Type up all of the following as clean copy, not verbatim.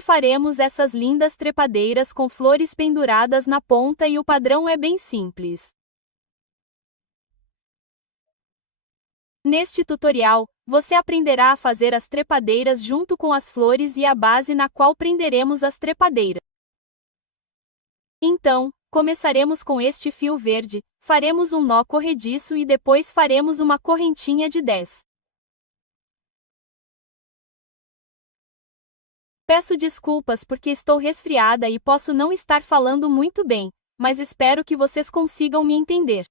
Faremos essas lindas trepadeiras com flores penduradas na ponta e o padrão é bem simples. Neste tutorial, você aprenderá a fazer as trepadeiras junto com as flores e a base na qual prenderemos as trepadeiras. Então, começaremos com este fio verde, faremos um nó corrediço e depois faremos uma correntinha de 10. Peço desculpas porque estou resfriada e posso não estar falando muito bem, mas espero que vocês consigam me entender.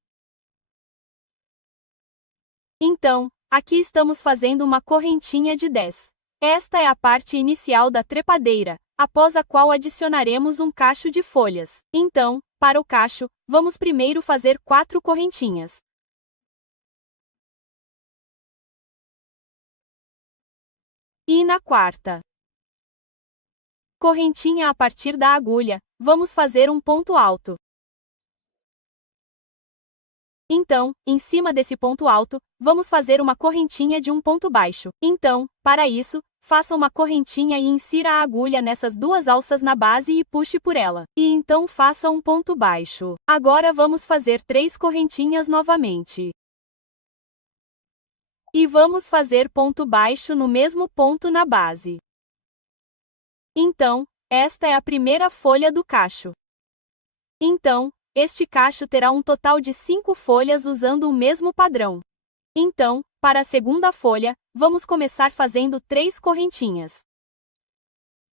Então, aqui estamos fazendo uma correntinha de 10. Esta é a parte inicial da trepadeira, após a qual adicionaremos um cacho de folhas. Então, para o cacho, vamos primeiro fazer 4 correntinhas. E na quarta correntinha a partir da agulha, vamos fazer um ponto alto. Então, em cima desse ponto alto, vamos fazer uma correntinha de um ponto baixo. Então, para isso, faça uma correntinha e insira a agulha nessas duas alças na base e puxe por ela. E então faça um ponto baixo. Agora vamos fazer 3 correntinhas novamente. E vamos fazer ponto baixo no mesmo ponto na base. Então, esta é a primeira folha do cacho. Então, este cacho terá um total de 5 folhas usando o mesmo padrão. Então, para a segunda folha, vamos começar fazendo 3 correntinhas.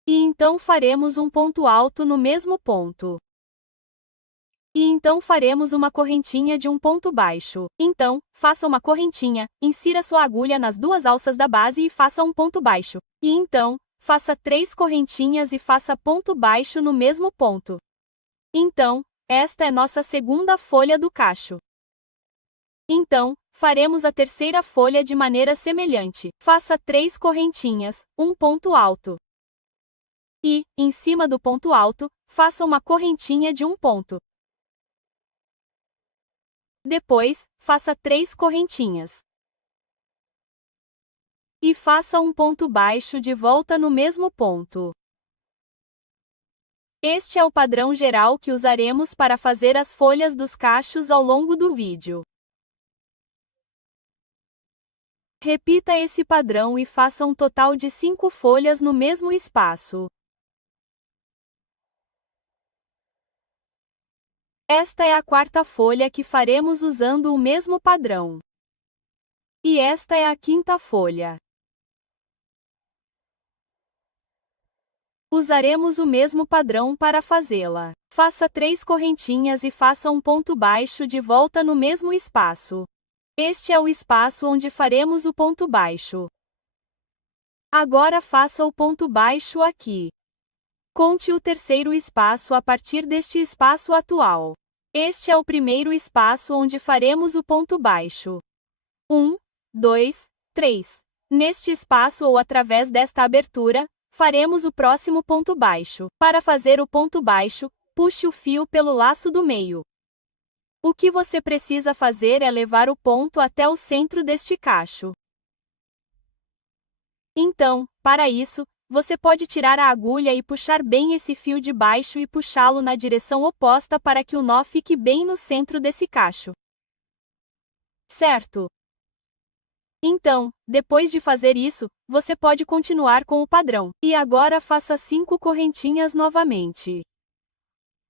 E então faremos um ponto alto no mesmo ponto. E então faremos uma correntinha de um ponto baixo. Então, faça uma correntinha, insira sua agulha nas duas alças da base e faça um ponto baixo. E então, faça 3 correntinhas e faça ponto baixo no mesmo ponto. Então, esta é nossa segunda folha do cacho. Então, faremos a terceira folha de maneira semelhante. Faça 3 correntinhas, um ponto alto. E, em cima do ponto alto, faça uma correntinha de um ponto. Depois, faça 3 correntinhas. E faça um ponto baixo de volta no mesmo ponto. Este é o padrão geral que usaremos para fazer as folhas dos cachos ao longo do vídeo. Repita esse padrão e faça um total de 5 folhas no mesmo espaço. Esta é a quarta folha que faremos usando o mesmo padrão. E esta é a quinta folha. Usaremos o mesmo padrão para fazê-la. Faça 3 correntinhas e faça um ponto baixo de volta no mesmo espaço. Este é o espaço onde faremos o ponto baixo. Agora faça o ponto baixo aqui. Conte o terceiro espaço a partir deste espaço atual. Este é o primeiro espaço onde faremos o ponto baixo. 1, 2, 3. Neste espaço ou através desta abertura, faremos o próximo ponto baixo. Para fazer o ponto baixo, puxe o fio pelo laço do meio. O que você precisa fazer é levar o ponto até o centro deste cacho. Então, para isso, você pode tirar a agulha e puxar bem esse fio de baixo e puxá-lo na direção oposta para que o nó fique bem no centro desse cacho. Certo? Então, depois de fazer isso, você pode continuar com o padrão. E agora faça 5 correntinhas novamente.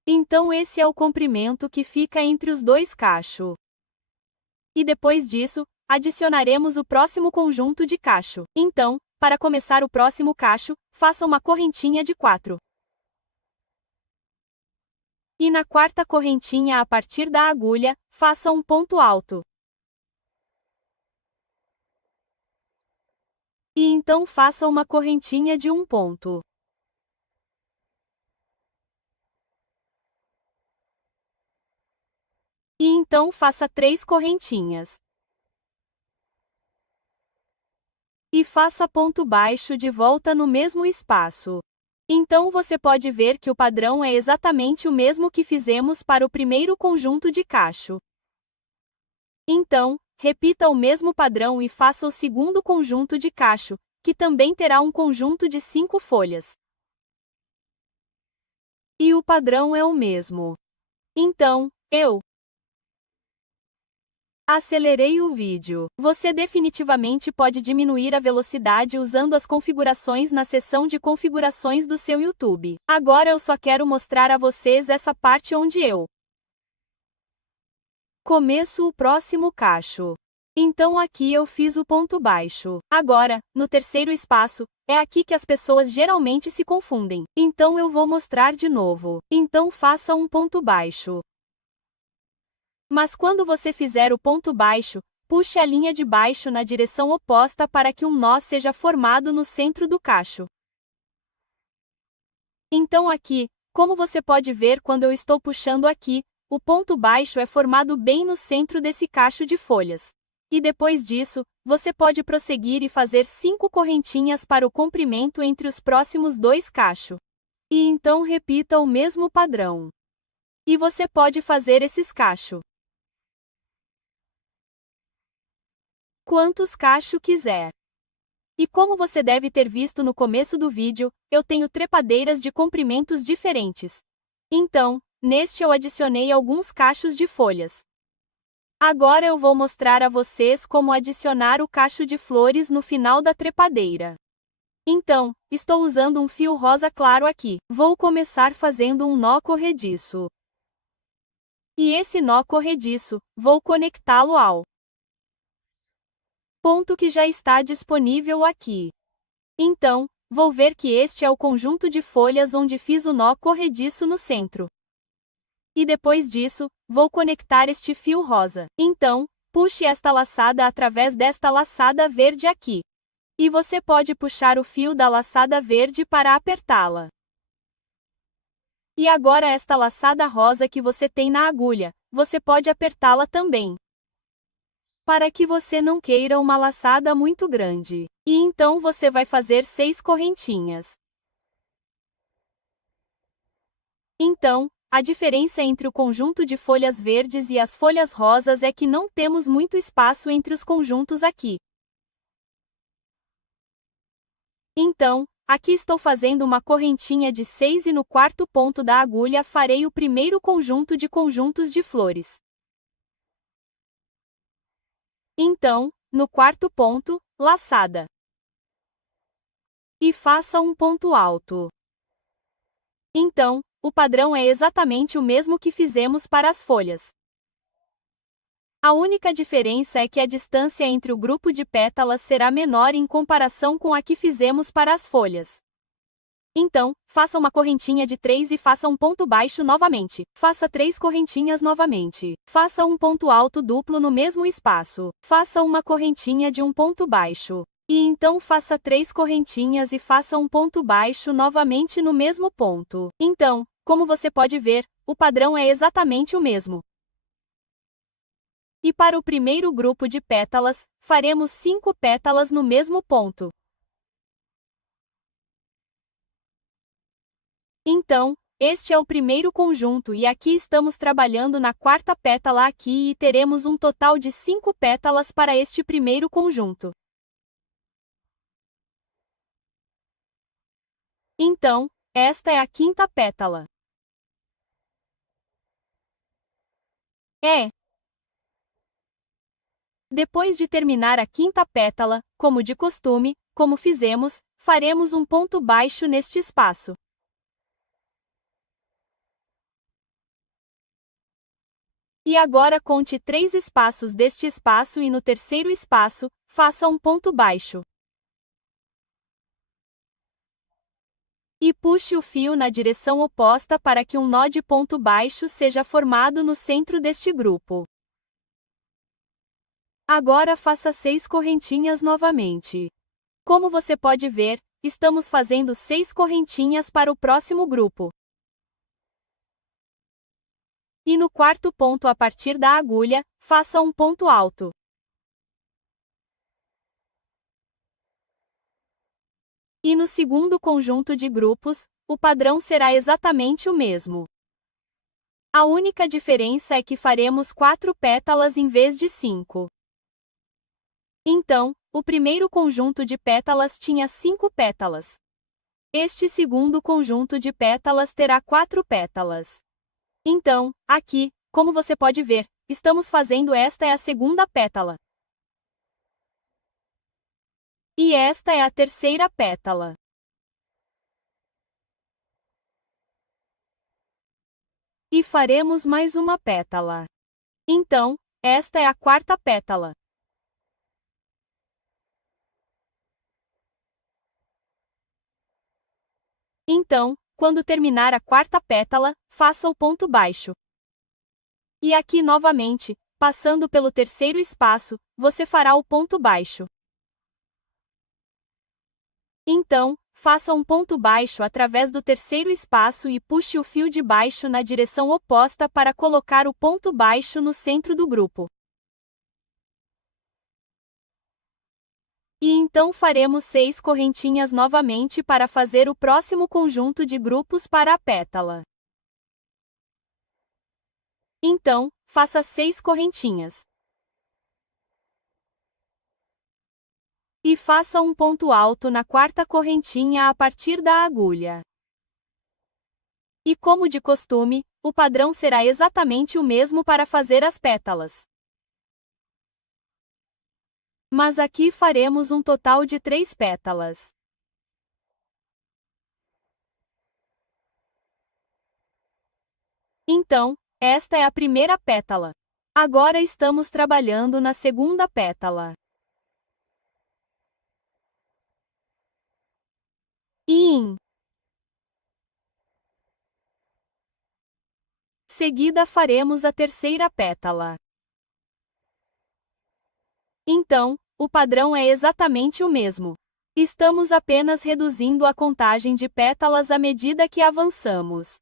Então esse é o comprimento que fica entre os dois cachos. E depois disso, adicionaremos o próximo conjunto de cacho. Então, para começar o próximo cacho, faça uma correntinha de 4. E na quarta correntinha a partir da agulha, faça um ponto alto. E então faça uma correntinha de um ponto. E então faça 3 correntinhas. E faça ponto baixo de volta no mesmo espaço. Então você pode ver que o padrão é exatamente o mesmo que fizemos para o primeiro conjunto de cacho. Então, repita o mesmo padrão e faça o segundo conjunto de cacho, que também terá um conjunto de 5 folhas. E o padrão é o mesmo. Então, eu acelerei o vídeo. Você definitivamente pode diminuir a velocidade usando as configurações na seção de configurações do seu YouTube. Agora eu só quero mostrar a vocês essa parte onde eu começo o próximo cacho. Então aqui eu fiz o ponto baixo. Agora, no terceiro espaço, é aqui que as pessoas geralmente se confundem. Então eu vou mostrar de novo. Então faça um ponto baixo. Mas quando você fizer o ponto baixo, puxe a linha de baixo na direção oposta para que um nó seja formado no centro do cacho. Então aqui, como você pode ver quando eu estou puxando aqui, o ponto baixo é formado bem no centro desse cacho de folhas. E depois disso, você pode prosseguir e fazer 5 correntinhas para o comprimento entre os próximos 2 cachos. E então repita o mesmo padrão. E você pode fazer esses cachos quantos cachos quiser. E como você deve ter visto no começo do vídeo, eu tenho trepadeiras de comprimentos diferentes. Então, neste eu adicionei alguns cachos de folhas. Agora eu vou mostrar a vocês como adicionar o cacho de flores no final da trepadeira. Então, estou usando um fio rosa claro aqui. Vou começar fazendo um nó corrediço. E esse nó corrediço, vou conectá-lo ao ponto que já está disponível aqui. Então, vou ver que este é o conjunto de folhas onde fiz o nó corrediço no centro. E depois disso, vou conectar este fio rosa. Então, puxe esta laçada através desta laçada verde aqui. E você pode puxar o fio da laçada verde para apertá-la. E agora esta laçada rosa que você tem na agulha, você pode apertá-la também, para que você não queira uma laçada muito grande. E então você vai fazer 6 correntinhas. Então, a diferença entre o conjunto de folhas verdes e as folhas rosas é que não temos muito espaço entre os conjuntos aqui. Então, aqui estou fazendo uma correntinha de 6 e no quarto ponto da agulha farei o primeiro conjunto de conjuntos de flores. Então, no quarto ponto, laçada. E faça um ponto alto. Então, o padrão é exatamente o mesmo que fizemos para as folhas. A única diferença é que a distância entre o grupo de pétalas será menor em comparação com a que fizemos para as folhas. Então, faça uma correntinha de 3 e faça um ponto baixo novamente. Faça 3 correntinhas novamente. Faça um ponto alto duplo no mesmo espaço. Faça uma correntinha de um ponto baixo. E então faça 3 correntinhas e faça um ponto baixo novamente no mesmo ponto. Então, como você pode ver, o padrão é exatamente o mesmo. E para o primeiro grupo de pétalas, faremos 5 pétalas no mesmo ponto. Então, este é o primeiro conjunto e aqui estamos trabalhando na quarta pétala aqui e teremos um total de 5 pétalas para este primeiro conjunto. Então, esta é a quinta pétala. Depois de terminar a quinta pétala, como de costume, como fizemos, faremos um ponto baixo neste espaço. E agora conte 3 espaços deste espaço e no terceiro espaço, faça um ponto baixo. E puxe o fio na direção oposta para que um nó de ponto baixo seja formado no centro deste grupo. Agora faça 6 correntinhas novamente. Como você pode ver, estamos fazendo 6 correntinhas para o próximo grupo. E no quarto ponto a partir da agulha, faça um ponto alto. E no segundo conjunto de grupos, o padrão será exatamente o mesmo. A única diferença é que faremos 4 pétalas em vez de 5. Então, o primeiro conjunto de pétalas tinha 5 pétalas. Este segundo conjunto de pétalas terá 4 pétalas. Então, aqui, como você pode ver, estamos fazendo esta é a segunda pétala. E esta é a terceira pétala. E faremos mais uma pétala. Então, esta é a quarta pétala. Então, quando terminar a quarta pétala, faça o ponto baixo. E aqui novamente, passando pelo terceiro espaço, você fará o ponto baixo. Então, faça um ponto baixo através do terceiro espaço e puxe o fio de baixo na direção oposta para colocar o ponto baixo no centro do grupo. E então faremos 6 correntinhas novamente para fazer o próximo conjunto de grupos para a pétala. Então, faça 6 correntinhas. E faça um ponto alto na quarta correntinha a partir da agulha. E como de costume, o padrão será exatamente o mesmo para fazer as pétalas. Mas aqui faremos um total de 3 pétalas. Então, esta é a primeira pétala. Agora estamos trabalhando na segunda pétala. E em seguida faremos a terceira pétala. Então, o padrão é exatamente o mesmo. Estamos apenas reduzindo a contagem de pétalas à medida que avançamos.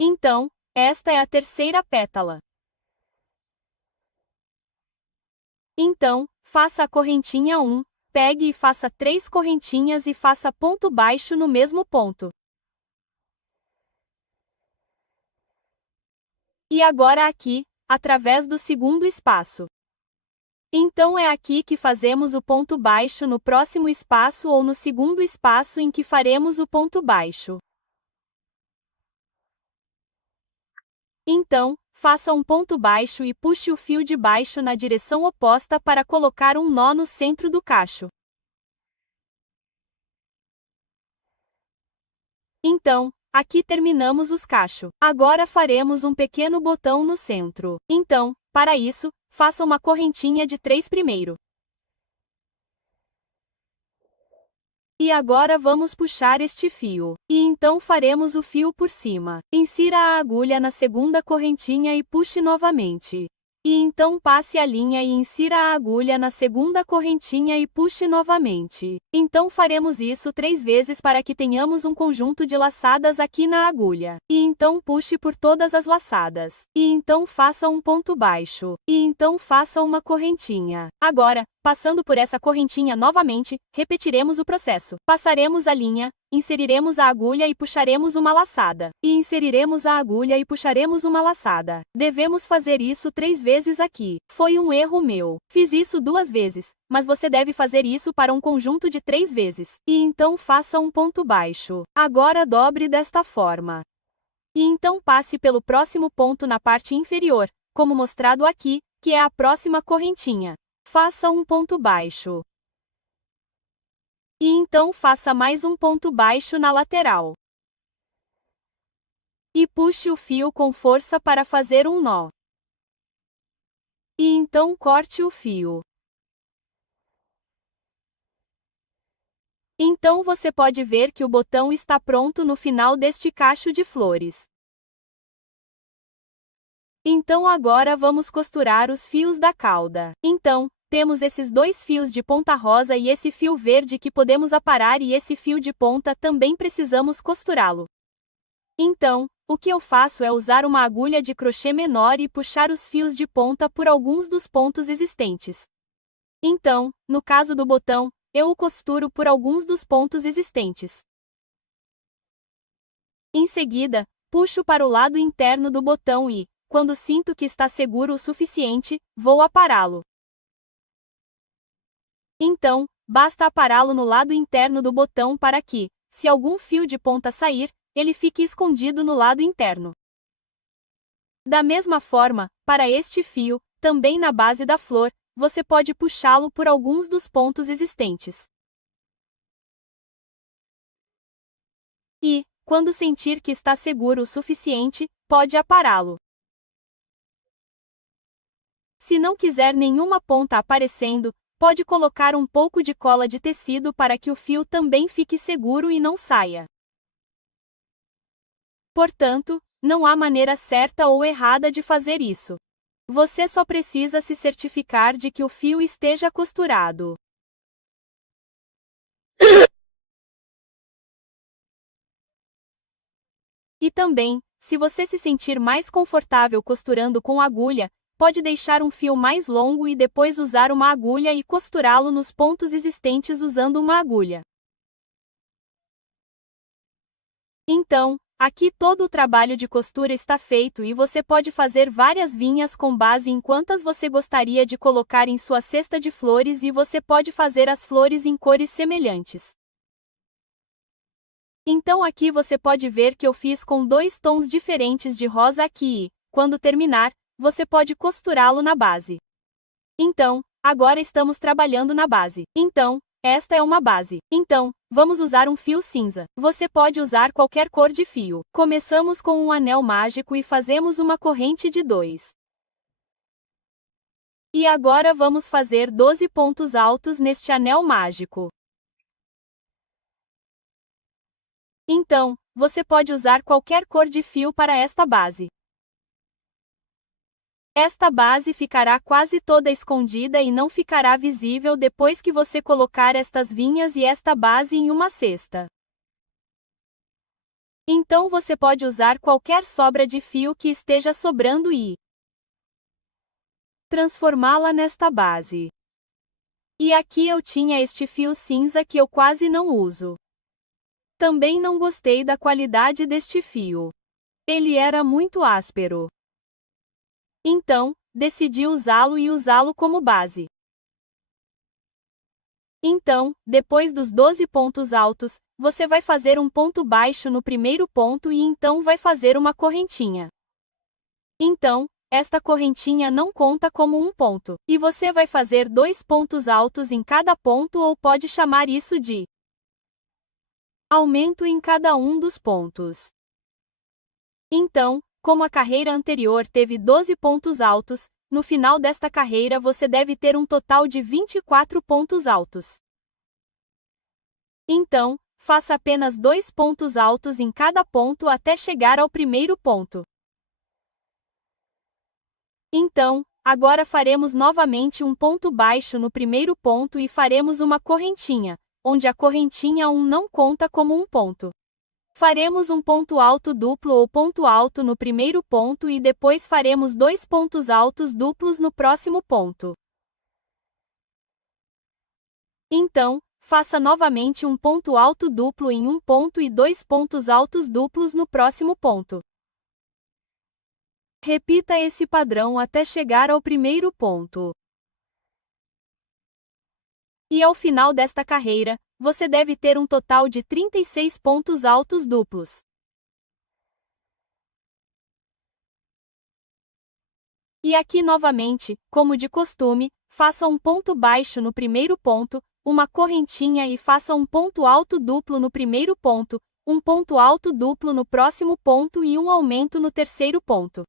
Então, esta é a terceira pétala. Então, faça a correntinha 1, pegue e faça 3 correntinhas e faça ponto baixo no mesmo ponto. E agora aqui, através do segundo espaço. Então é aqui que fazemos o ponto baixo no próximo espaço ou no segundo espaço em que faremos o ponto baixo. Então, faça um ponto baixo e puxe o fio de baixo na direção oposta para colocar um nó no centro do cacho. Então, aqui terminamos os cachos. Agora faremos um pequeno botão no centro. Então, para isso, faça uma correntinha de 3 primeiro. E agora vamos puxar este fio. E então faremos o fio por cima. Insira a agulha na segunda correntinha e puxe novamente. E então passe a linha e insira a agulha na segunda correntinha e puxe novamente. Então faremos isso 3 vezes para que tenhamos um conjunto de laçadas aqui na agulha. E então puxe por todas as laçadas. E então faça um ponto baixo. E então faça uma correntinha. Agora, passando por essa correntinha novamente, repetiremos o processo. Passaremos a linha, inseriremos a agulha e puxaremos uma laçada. E inseriremos a agulha e puxaremos uma laçada. Devemos fazer isso 3 vezes aqui. Foi um erro meu. Fiz isso 2 vezes, mas você deve fazer isso para um conjunto de 3 vezes. E então faça um ponto baixo. Agora dobre desta forma. E então passe pelo próximo ponto na parte inferior, como mostrado aqui, que é a próxima correntinha. Faça um ponto baixo. E então faça mais um ponto baixo na lateral. E puxe o fio com força para fazer um nó. E então corte o fio. Então você pode ver que o botão está pronto no final deste cacho de flores. Então agora vamos costurar os fios da cauda. Então, temos esses 2 fios de ponta rosa e esse fio verde que podemos aparar e esse fio de ponta também precisamos costurá-lo. Então, o que eu faço é usar uma agulha de crochê menor e puxar os fios de ponta por alguns dos pontos existentes. Então, no caso do botão, eu o costuro por alguns dos pontos existentes. Em seguida, puxo para o lado interno do botão e, quando sinto que está seguro o suficiente, vou apará-lo. Então, basta apará-lo no lado interno do botão para que, se algum fio de ponta sair, ele fique escondido no lado interno. Da mesma forma, para este fio, também na base da flor, você pode puxá-lo por alguns dos pontos existentes. E, quando sentir que está seguro o suficiente, pode apará-lo. Se não quiser nenhuma ponta aparecendo, pode colocar um pouco de cola de tecido para que o fio também fique seguro e não saia. Portanto, não há maneira certa ou errada de fazer isso. Você só precisa se certificar de que o fio esteja costurado. E também, se você se sentir mais confortável costurando com agulha, pode deixar um fio mais longo e depois usar uma agulha e costurá-lo nos pontos existentes usando uma agulha. Então, aqui todo o trabalho de costura está feito e você pode fazer várias vinhas com base em quantas você gostaria de colocar em sua cesta de flores e você pode fazer as flores em cores semelhantes. Então aqui você pode ver que eu fiz com 2 tons diferentes de rosa aqui e, quando terminar, você pode costurá-lo na base. Então, agora estamos trabalhando na base. Então, esta é uma base. Então, vamos usar um fio cinza. Você pode usar qualquer cor de fio. Começamos com um anel mágico e fazemos uma corrente de 2. E agora vamos fazer 12 pontos altos neste anel mágico. Então, você pode usar qualquer cor de fio para esta base. Esta base ficará quase toda escondida e não ficará visível depois que você colocar estas vinhas e esta base em uma cesta. Então você pode usar qualquer sobra de fio que esteja sobrando e transformá-la nesta base. E aqui eu tinha este fio cinza que eu quase não uso. Também não gostei da qualidade deste fio. Ele era muito áspero. Então, decidi usá-lo e usá-lo como base. Então, depois dos 12 pontos altos, você vai fazer um ponto baixo no primeiro ponto e então vai fazer uma correntinha. Então, esta correntinha não conta como um ponto, e você vai fazer 2 pontos altos em cada ponto ou pode chamar isso de aumento em cada um dos pontos. Então, como a carreira anterior teve 12 pontos altos, no final desta carreira você deve ter um total de 24 pontos altos. Então, faça apenas 2 pontos altos em cada ponto até chegar ao primeiro ponto. Então, agora faremos novamente um ponto baixo no primeiro ponto e faremos uma correntinha, onde a correntinha 1 não conta como um ponto. Faremos um ponto alto duplo ou ponto alto no primeiro ponto e depois faremos 2 pontos altos duplos no próximo ponto. Então, faça novamente um ponto alto duplo em um ponto e 2 pontos altos duplos no próximo ponto. Repita esse padrão até chegar ao primeiro ponto. E ao final desta carreira, você deve ter um total de 36 pontos altos duplos. E aqui novamente, como de costume, faça um ponto baixo no primeiro ponto, uma correntinha e faça um ponto alto duplo no primeiro ponto, um ponto alto duplo no próximo ponto e um aumento no terceiro ponto.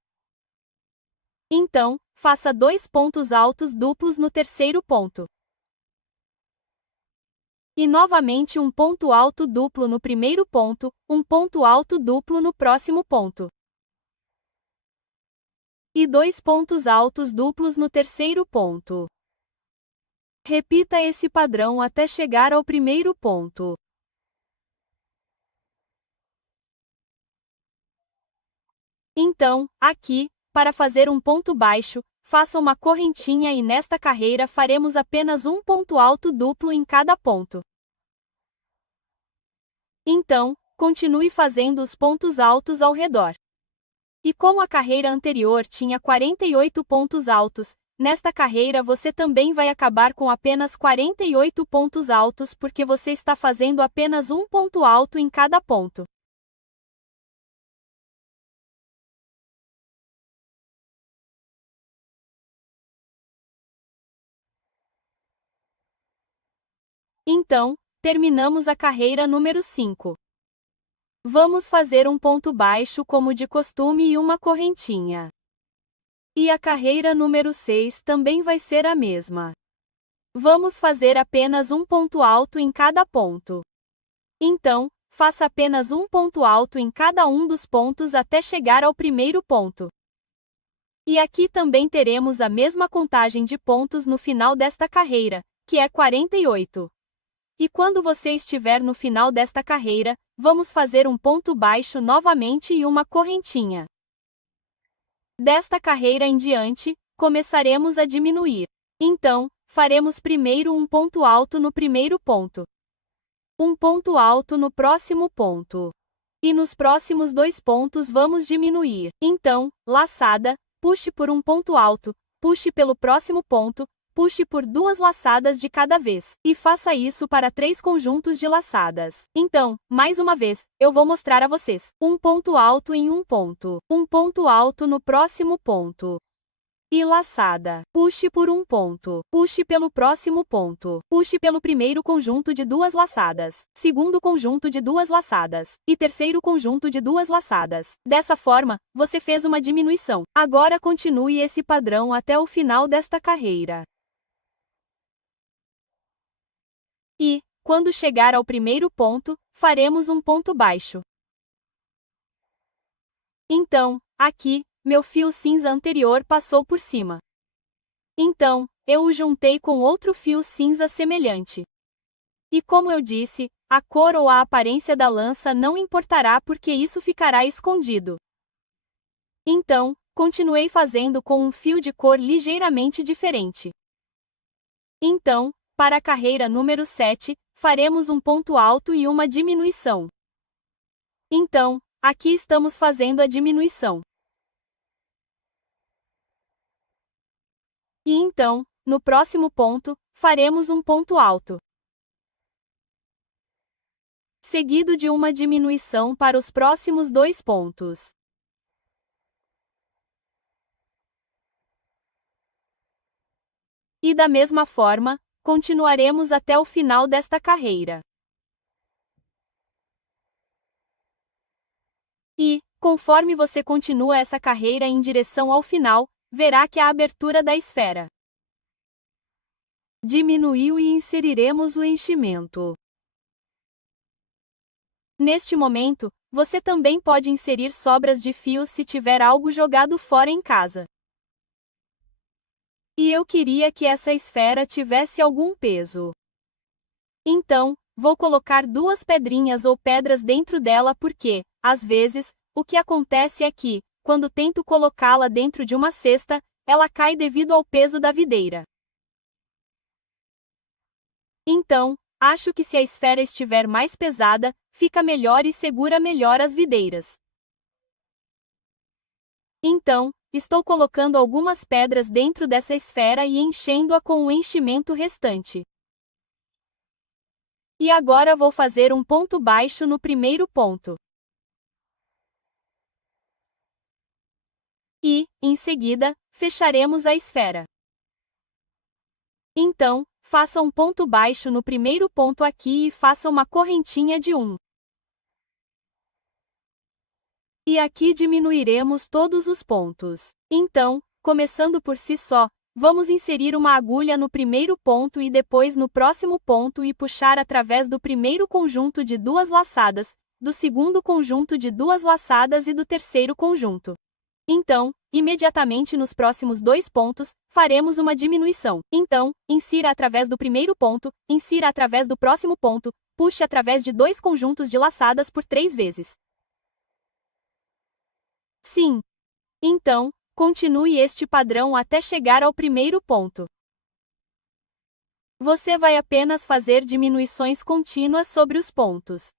Então, faça 2 pontos altos duplos no terceiro ponto. E novamente um ponto alto duplo no primeiro ponto, um ponto alto duplo no próximo ponto. E 2 pontos altos duplos no terceiro ponto. Repita esse padrão até chegar ao primeiro ponto. Então, aqui, para fazer um ponto baixo, faça uma correntinha e nesta carreira faremos apenas um ponto alto duplo em cada ponto. Então, continue fazendo os pontos altos ao redor. E como a carreira anterior tinha 48 pontos altos, nesta carreira você também vai acabar com apenas 48 pontos altos porque você está fazendo apenas um ponto alto em cada ponto. Então, terminamos a carreira número 5. Vamos fazer um ponto baixo como de costume e uma correntinha. E a carreira número 6 também vai ser a mesma. Vamos fazer apenas um ponto alto em cada ponto. Então, faça apenas um ponto alto em cada um dos pontos até chegar ao primeiro ponto. E aqui também teremos a mesma contagem de pontos no final desta carreira, que é 48. E quando você estiver no final desta carreira, vamos fazer um ponto baixo novamente e uma correntinha. Desta carreira em diante, começaremos a diminuir. Então, faremos primeiro um ponto alto no primeiro ponto. Um ponto alto no próximo ponto. E nos próximos 2 pontos vamos diminuir. Então, laçada, puxe por um ponto alto, puxe pelo próximo ponto, puxe por 2 laçadas de cada vez, e faça isso para 3 conjuntos de laçadas. Então, mais uma vez, eu vou mostrar a vocês. Um ponto alto em um ponto alto no próximo ponto. E laçada. Puxe por um ponto. Puxe pelo próximo ponto. Puxe pelo primeiro conjunto de 2 laçadas. Segundo conjunto de 2 laçadas. E terceiro conjunto de 2 laçadas. Dessa forma, você fez uma diminuição. Agora continue esse padrão até o final desta carreira. E, quando chegar ao primeiro ponto, faremos um ponto baixo. Então, aqui, meu fio cinza anterior passou por cima. Então, eu o juntei com outro fio cinza semelhante. E como eu disse, a cor ou a aparência da lança não importará porque isso ficará escondido. Então, continuei fazendo com um fio de cor ligeiramente diferente. Então, para a carreira número 7, faremos um ponto alto e uma diminuição. Então, aqui estamos fazendo a diminuição. E então, no próximo ponto, faremos um ponto alto, seguido de uma diminuição para os próximos 2 pontos. E da mesma forma, continuaremos até o final desta carreira. E, conforme você continua essa carreira em direção ao final, verá que a abertura da esfera diminuiu e inseriremos o enchimento. Neste momento, você também pode inserir sobras de fios se tiver algo jogado fora em casa. E eu queria que essa esfera tivesse algum peso. Então, vou colocar 2 pedrinhas ou pedras dentro dela porque, às vezes, o que acontece é que, quando tento colocá-la dentro de uma cesta, ela cai devido ao peso da videira. Então, acho que se a esfera estiver mais pesada, fica melhor e segura melhor as videiras. Então, estou colocando algumas pedras dentro dessa esfera e enchendo-a com o enchimento restante. E agora vou fazer um ponto baixo no primeiro ponto. E, em seguida, fecharemos a esfera. Então, faça um ponto baixo no primeiro ponto aqui e faça uma correntinha de 1. E aqui diminuiremos todos os pontos. Então, começando por si só, vamos inserir uma agulha no primeiro ponto e depois no próximo ponto e puxar através do primeiro conjunto de 2 laçadas, do segundo conjunto de 2 laçadas e do terceiro conjunto. Então, imediatamente nos próximos 2 pontos, faremos uma diminuição. Então, insira através do primeiro ponto, insira através do próximo ponto, puxe através de 2 conjuntos de laçadas por 3 vezes. Sim. Então, continue este padrão até chegar ao primeiro ponto. Você vai apenas fazer diminuições contínuas sobre os pontos.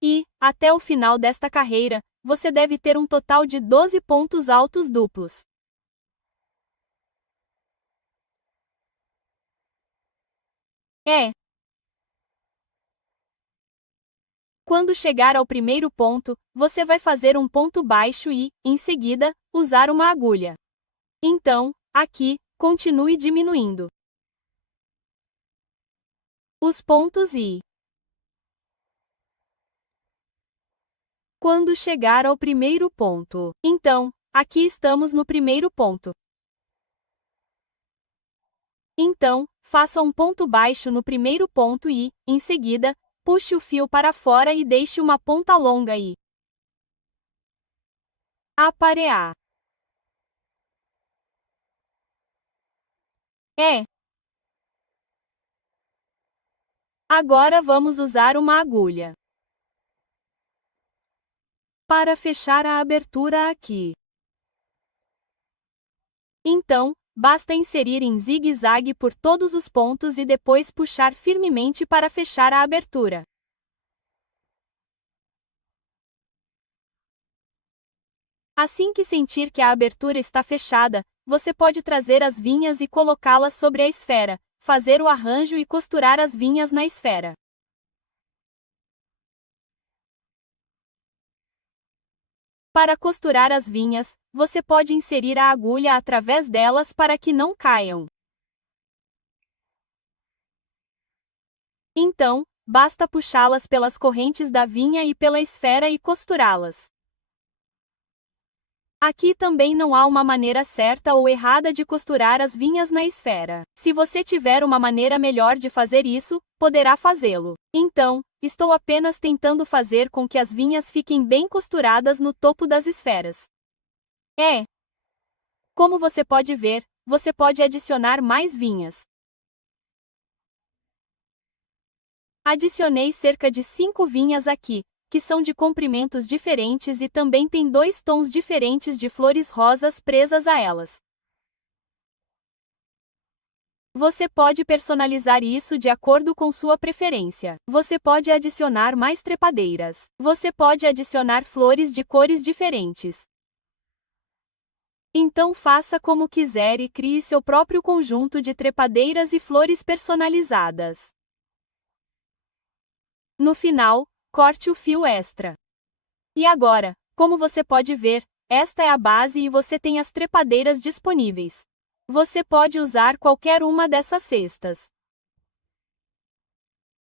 E, até o final desta carreira, você deve ter um total de 12 pontos altos duplos. Quando chegar ao primeiro ponto, você vai fazer um ponto baixo e, em seguida, usar uma agulha. Então, aqui, continue diminuindo os pontos e, quando chegar ao primeiro ponto, então, aqui estamos no primeiro ponto. Então, faça um ponto baixo no primeiro ponto e, em seguida, puxe o fio para fora e deixe uma ponta longa e aparear. Agora vamos usar uma agulha para fechar a abertura aqui. Então, basta inserir em zigue-zague por todos os pontos e depois puxar firmemente para fechar a abertura. Assim que sentir que a abertura está fechada, você pode trazer as vinhas e colocá-las sobre a esfera, fazer o arranjo e costurar as vinhas na esfera. Para costurar as vinhas, você pode inserir a agulha através delas para que não caiam. Então, basta puxá-las pelas correntes da vinha e pela esfera e costurá-las. Aqui também não há uma maneira certa ou errada de costurar as vinhas na esfera. Se você tiver uma maneira melhor de fazer isso, poderá fazê-lo. Então, estou apenas tentando fazer com que as vinhas fiquem bem costuradas no topo das esferas. Como você pode ver, você pode adicionar mais vinhas. Adicionei cerca de 5 vinhas aqui, que são de comprimentos diferentes e também tem 2 tons diferentes de flores rosas presas a elas. Você pode personalizar isso de acordo com sua preferência. Você pode adicionar mais trepadeiras. Você pode adicionar flores de cores diferentes. Então faça como quiser e crie seu próprio conjunto de trepadeiras e flores personalizadas. No final, corte o fio extra. E agora, como você pode ver, esta é a base e você tem as trepadeiras disponíveis. Você pode usar qualquer uma dessas cestas.